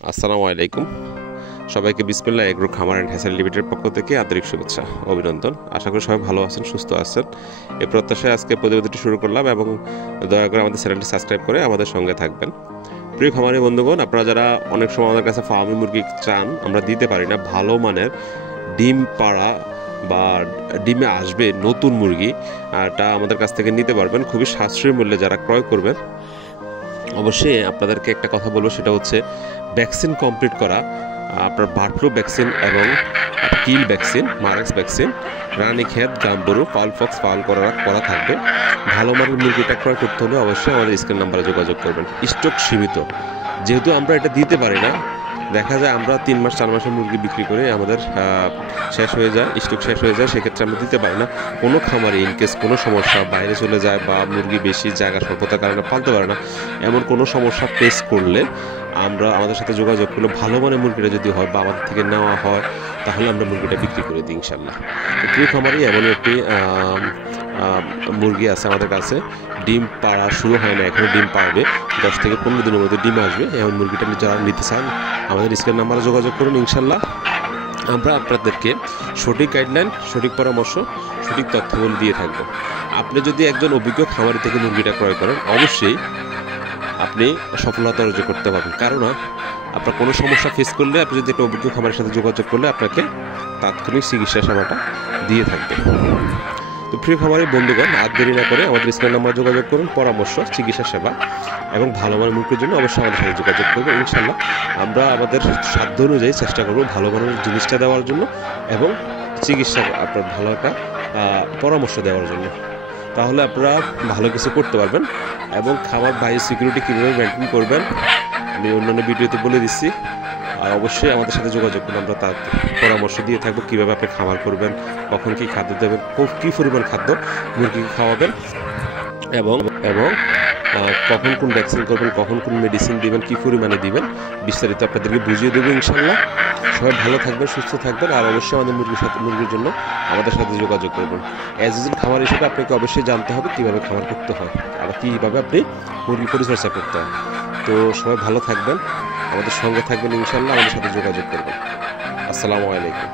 আসসালামু আলাইকুম। সবাইকে বিসমিল্লাহ এগ্রো খামার অ্যান্ড হ্যাসারি লিমিটেডের পক্ষ থেকে আন্তরিক শুভেচ্ছা অভিনন্দন। আশা করি সবাই ভালো আছেন, সুস্থ আছেন। এই প্রত্যাশায় আজকে প্রতিবেদনটি শুরু করলাম এবং দয়া করে আমাদের চ্যানেলটি সাবস্ক্রাইব করে আমাদের সঙ্গে থাকবেন। প্রিয় খামারি বন্ধুগণ, আপনারা যারা অনেক সময় আমাদের কাছে ফার্মি মুরগি চান, আমরা দিতে পারি না, ভালো মানের ডিম পাড়া বা ডিমে আসবে নতুন মুরগি, তা আমাদের কাছ থেকে নিতে পারবেন খুবই সাশ্রয়ী মূল্যে। যারা ক্রয় করবেন অবশ্যই আপনাদেরকে একটা কথা বলবো, সেটা হচ্ছে ভ্যাকসিন কমপ্লিট করা, আপনার বার্ড ফ্লু ভ্যাকসিন এবং kill vaccine, Marek's vaccine, Ranikhet, জাম্বুরু, ফাউল ফক্স ফাউল করা থাকবে। ভালো মানের মুরগিটা ক্রয় করতে হলে অবশ্যই আমাদের স্ক্রিন নাম্বারে যোগাযোগ করবেন। স্টক সীমিত, যেহেতু আমরা এটা দিতে পারি না, দেখা যায় আমরা 3 মাস 4 মাসের মুরগি বিক্রি করে আমাদের শেষ হয়ে যায়, স্টক শেষ হয়ে যায়, সেক্ষেত্রে আমরা দিতে পারি না। কোনো খামারে ইনকেস কোনো সমস্যা, বাইরে চলে যায় বা মুরগি বেশি জায়গা স্বল্পতার কারণে পালতে পারে না, এমন কোনো সমস্যা ফেস করলে আমরা আমাদের সাথে যোগাযোগ করলে ভালো মানের মুরগিটা যদি হয় বা আমাদের থেকে নেওয়া হয়, তাহলে আমরা মুরগিটা বিক্রি করে দিই ইনশাল্লাহ। তো প্রিয় খামারে এমন একটি মুরগি আছে আমাদের কাছে, ডিম পাড়া শুরু হয় না, এখনও ডিম পাড়বে, 10 থেকে 15 দিনের মধ্যে ডিম আসবে। এমন মুরগিটা যারা নিতে চান আমাদের স্ক্রিন নাম্বারে যোগাযোগ করুন। ইনশাল্লাহ আমরা আপনাদেরকে সঠিক গাইডলাইন, সঠিক পরামর্শ, সঠিক তথ্যগুলো দিয়ে থাকবো। আপনি যদি একজন অভিজ্ঞ খামারি থেকে মুরগিটা ক্রয় করেন, অবশ্যই আপনি সফলতা অর্জন করতে পারবেন। কারণ আপনার কোনো সমস্যা ফেস করলে আপনি যদি একটা অভিজ্ঞ খামারের সাথে যোগাযোগ করলে আপনাকে তাৎক্ষণিক চিকিৎসা সেবাটা দিয়ে থাকবে। তো প্রিয় খামারি বন্ধুগণ, আর দেরি না করে আমাদের স্ক্রিন নাম্বার যোগাযোগ করুন। পরামর্শ, চিকিৎসা সেবা এবং ভালো মানের মুরগির জন্য অবশ্যই আমাদের সাথে যোগাযোগ করবেন। ইনশাল্লাহ আমরা আমাদের সাধ্য অনুযায়ী চেষ্টা করব ভালো মানের জিনিসটা দেওয়ার জন্য এবং চিকিৎসা আপনার ভালো একটা পরামর্শ দেওয়ার জন্য। তাহলে আপনারা ভালো কিছু করতে পারবেন। এবং খামার বায়ো সিকিউরিটি কীভাবে মেনটেন করবেন আমি অন্যান্য ভিডিওতে বলে দিচ্ছি। আর অবশ্যই আমাদের সাথে যোগাযোগ করুন, আমরা তার পরামর্শ দিয়ে থাকবো কীভাবে আপনি খামার করবেন, কখন কী খাদ্য দেবেন, কী পরিমাণ খাদ্য মুরগিকে খাওয়াবেন এবং এবং কখন কোন ভ্যাকসিন করবেন, কখন কোন মেডিসিন দিবেন, কী পরিমাণে দিবেন, বিস্তারিত আপনাদেরকে বুঝিয়ে দেবো ইনশাল্লাহ। সবাই ভালো থাকবেন, সুস্থ থাকবেন, আর অবশ্যই আমাদের মুরগির জন্য আমাদের সাথে যোগাযোগ করবেন। অ্যাজ ইউজুয়াল খামার হিসেবে আপনাকে অবশ্যই জানতে হবে কীভাবে খামার করতে হয় আর কীভাবে আপনি মুরগি পরিচর্যা করতে হয়। তো সবাই ভালো থাকবেন, আমাদের সঙ্গে থাকবেন ইনশাল্লাহ, আমাদের সাথে যোগাযোগ করবেন। আসসালামু আলাইকুম।